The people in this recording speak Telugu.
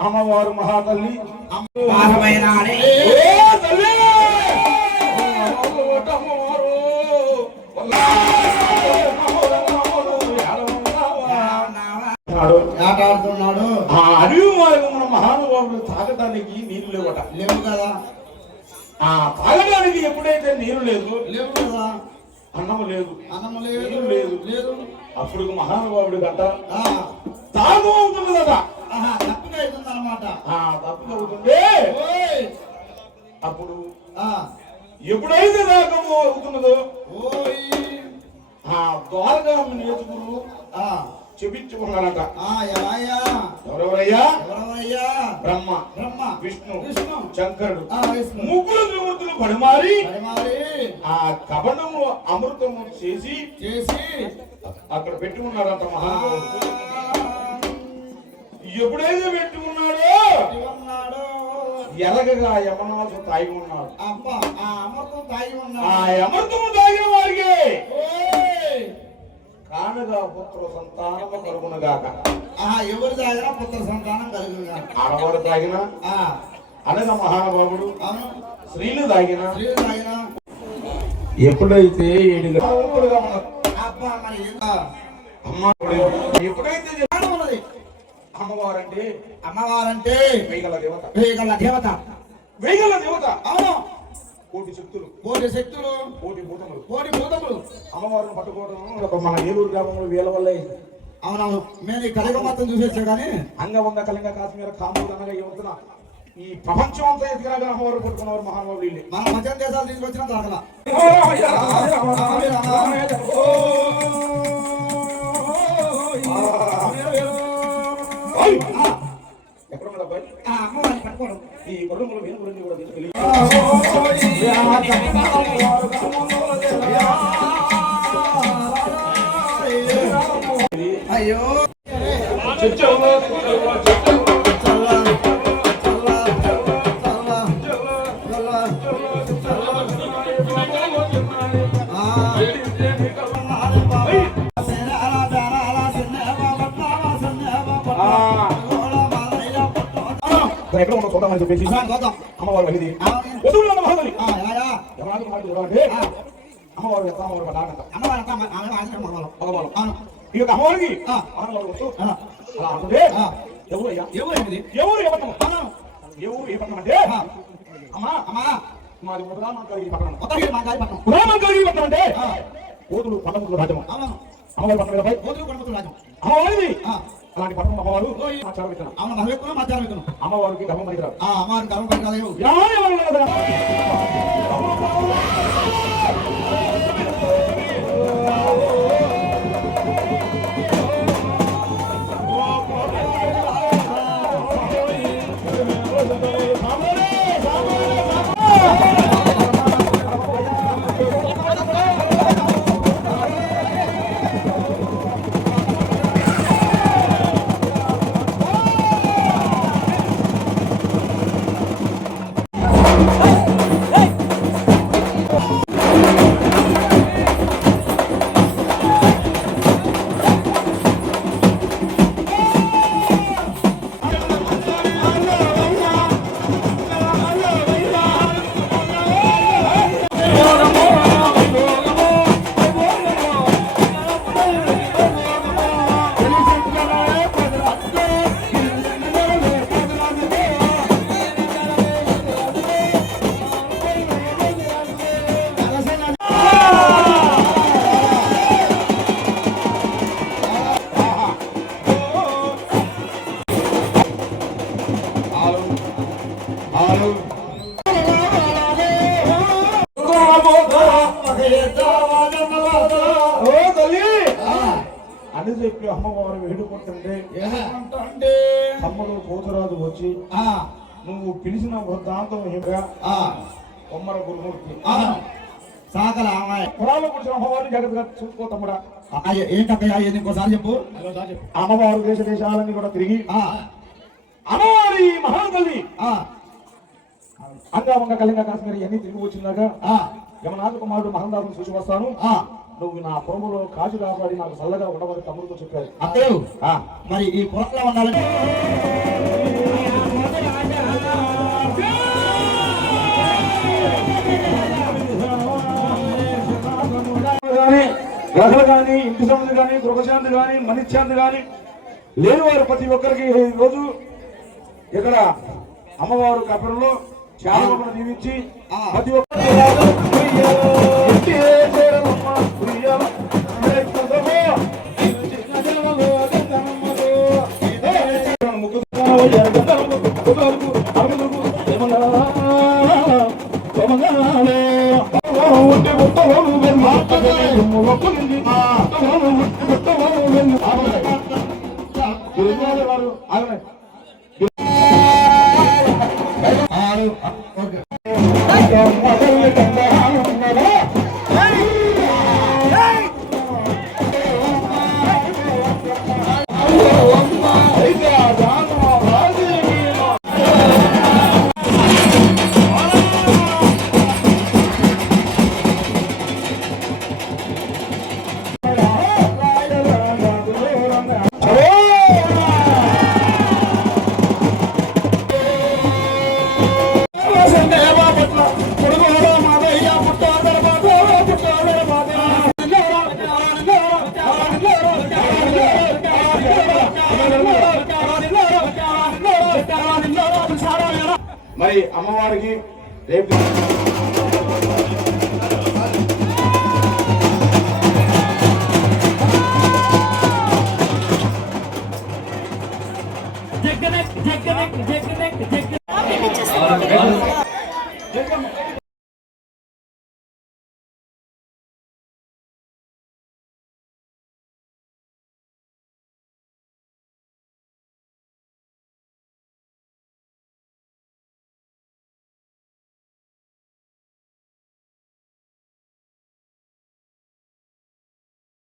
అమ్మవారు మహాతల్లి ఆటాడుతున్నాడు. ఆ అడవి మార్గమున మహానుభావుడు తాగడానికి నీళ్లు లేవట. లేవు కదా. ఆ తాగడానికి ఎప్పుడైతే నీరు లేదు, లేవు కదా. అన్నము లేదు, అన్నము లేదు, లేదు లేదు. అప్పుడు మహానుభావుడు గంట తాగు అవుతుంది కదా. తప్పుగా అవుతుంది అనమాట. తప్పుగా అవుతుంది. అప్పుడు ఎప్పుడైతే దాకము అవుతున్నదో ద్వారకా నేర్చుకులు చెప్పించుకున్నారట. ఎవరెవరయ్యా? బ్రహ్మ, విష్ణు, శంకరుడు ముగ్గురు త్రిమూర్తులు పడిమారి ఆ కబంధము అమృతము చేసి అక్కడ పెట్టి ఉన్నారట మహానుభావుడు. ఎప్పుడైతే పెట్టి ఉన్నాడో ఎలగగా యమనాసు తాగి ఉన్నాడు. ఆ అమృతము తాగిన వారికి కానుగా పుత్ర సంతానము కలుగునుగాక. ఎవరు తాగినా పుత్ర సంతానం కలుగునుగాక. ఆడవారు తాగినా అనగా మహానుభావుడు, స్త్రీలు తాగినా ఎప్పుడైతే ఎప్పుడైతే అమ్మవారంటే వేగల దేవత. వేగల దేవత. అవును. కోటి శక్తులు, కోటి భూతములు అమ్మవారిని పట్టుకోవడం మన ఏలూరు గ్రామంలో వీళ్ళ వల్ల. అవునవును. మేము ఈ కలిగ మొత్తం చూసేచ్చా కానీ అంగవంగ కళింగ కాశ్మీర కాంబోజ్ అనగా యువతన ఈ ప్రపంచం అంతా ఎత్తుకురాగా అమ్మవారు పట్టుకున్నవారు మహానుభావులు. మన మధ్య దేశాలు తీసుకొచ్చిన దొరకదా. ఎక్కడ అమ్మవారిని పట్టుకోవడం ఈ కొడుకులు వేరు గురించి కూడా తీసుకెళ్ళి అయ్యో ఎక్కడ ఉన్న చూడమని చెప్పేసి అమ్మవారు అనేది వధువులు అన్న మహాబలి అమ్మవారు అమ్మవారు ఈ యొక్క అమ్మవారికి అలా అనుకుంటే ఎవరు ఏ పట్టణం అంటే అమ్మా మాది ఉదాహరణకి పట్టణం అంటే కోతులు పట్టణములు రాజ్యము. అమ్మవారి పట్టణం రాజ్యం అమ్మవారిది. అలాంటి పట్టణం అమ్మవారు అమ్మవారికి గర్వం పనికిరాదు. అమ్మవారికి గర్వం పనికిరాదు. ఆరు ఓ తల్లి అని చెప్పి అమ్మవారు వేడుకుంటుంటే ఏమంటే తమ్ముడు పోతురాజు వచ్చి నువ్వు పిలిచిన వృద్ధాంతం ఏమిగా కొమ్మర గురుమూర్తి సాకల అమ్మాయి పొలాల్లో కూర్చున్న అమ్మవారిని జాగ్రత్తగా చూసుకో తమ్ముడా. ఏంటక్కయ్యా ఏది ఇంకోసారి చెప్పు అమ్మవారు దేశ దేశాలన్నీ కూడా తిరిగి అమ్మవారి మహాతల్లి అంగావంగ కళింగ కాశ్మీర్ ఇవన్నీ తిరిగి వచ్చిందాక యమనాథ కుమారుడు మహందాసును చూసి వస్తాను, నువ్వు నా పొలంలో కాజు కాపాడి నాకు చల్లగా ఉండవని తమ్ముడితో చెప్పారు. అక్కయ్య మరి ఈ పొలంలో ఉండాలంటే గ్రహలు కానీ ఇంటి సమస్య కానీ గృహశాంతి కానీ మనశ్శాంతి కానీ లేని వారు ప్రతి ఒక్కరికి రోజు ఇక్కడ అమ్మవారు కపరంలో చాలా దీవించి ప్రతి మరి అమ్మవారికి రేపు